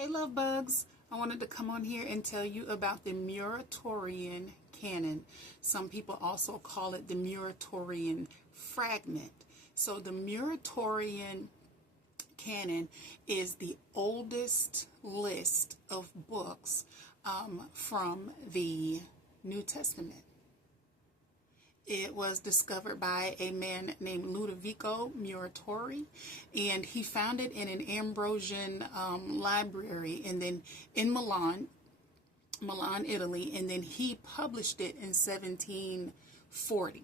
Hey love bugs, I wanted to come on here and tell you about the Muratorian Canon. Some people also call it the Muratorian Fragment. So the Muratorian Canon is the oldest list of books from the New Testament. It was discovered by a man named Ludovico Muratori, and he found it in an Ambrosian library, and then in Milan, Italy, and then he published it in 1740.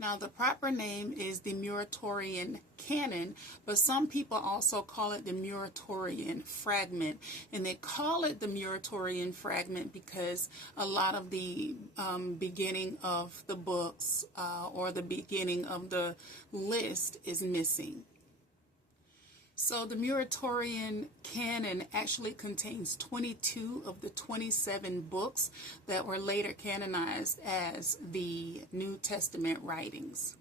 Now, the proper name is the Muratorian Canon, but some people also call it the Muratorian Fragment. And they call it the Muratorian Fragment because a lot of the beginning of the books or the beginning of the list is missing. So the Muratorian Canon actually contains 22 of the 27 books that were later canonized as the New Testament writings.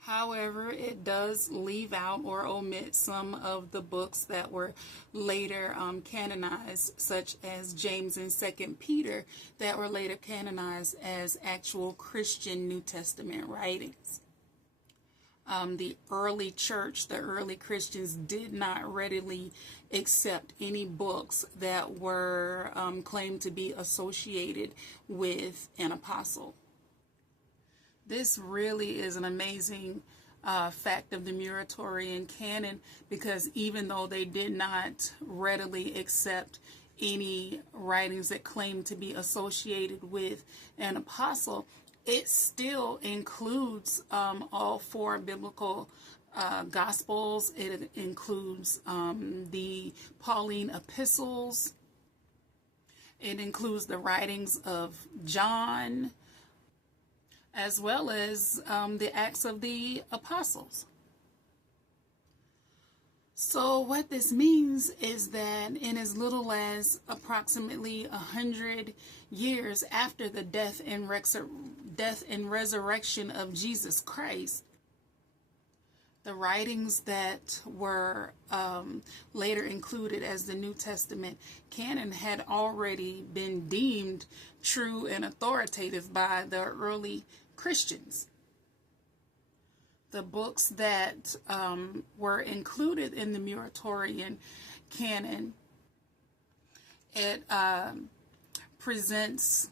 However, it does leave out or omit some of the books that were later canonized, such as James and 2 Peter, that were later canonized as actual Christian New Testament writings. The early church, the early Christians, did not readily accept any books that were claimed to be associated with an apostle. This really is an amazing fact of the Muratorian Canon, because even though they did not readily accept any writings that claimed to be associated with an apostle, it still includes all four biblical gospels. It includes the Pauline epistles. It includes the writings of John, as well as the Acts of the Apostles. So what this means is that in as little as approximately 100 years after the death and resurrection of Jesus Christ, the writings that were later included as the New Testament canon had already been deemed true and authoritative by the early Christians. The books that were included in the Muratorian Canon, it presents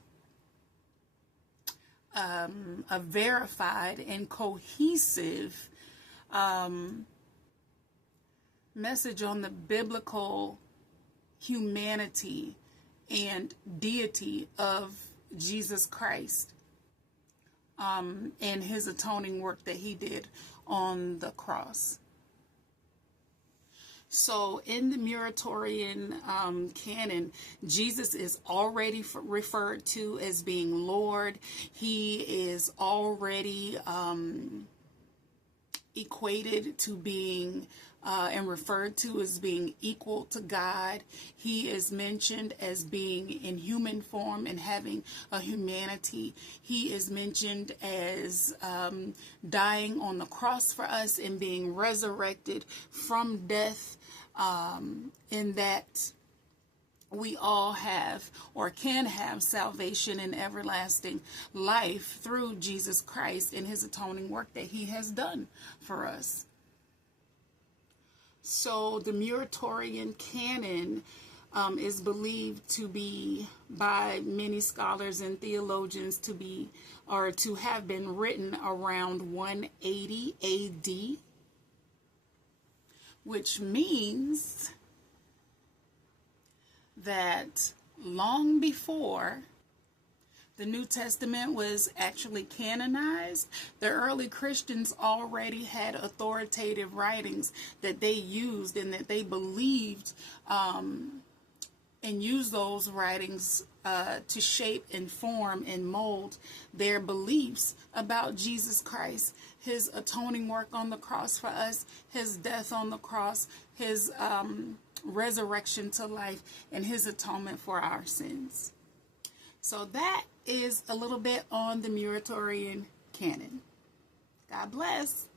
a verified and cohesive message on the biblical humanity and deity of Jesus Christ. And his atoning work that he did on the cross. So in the Muratorian Canon, Jesus is already referred to as being Lord. He is already equated to being and referred to as being equal to God. He is mentioned as being in human form and having a humanity. He is mentioned as dying on the cross for us and being resurrected from death, in that we all have or can have salvation and everlasting life through Jesus Christ and his atoning work that he has done for us. So the Muratorian Canon is believed to be by many scholars and theologians to have been written around 180 AD, which means that long before the New Testament was actually canonized, the early Christians already had authoritative writings that they used and that they believed, and used those writings to shape and form and mold their beliefs about Jesus Christ, his atoning work on the cross for us, his death on the cross, his resurrection to life, and his atonement for our sins. So that is a little bit on the Muratorian Canon. God bless.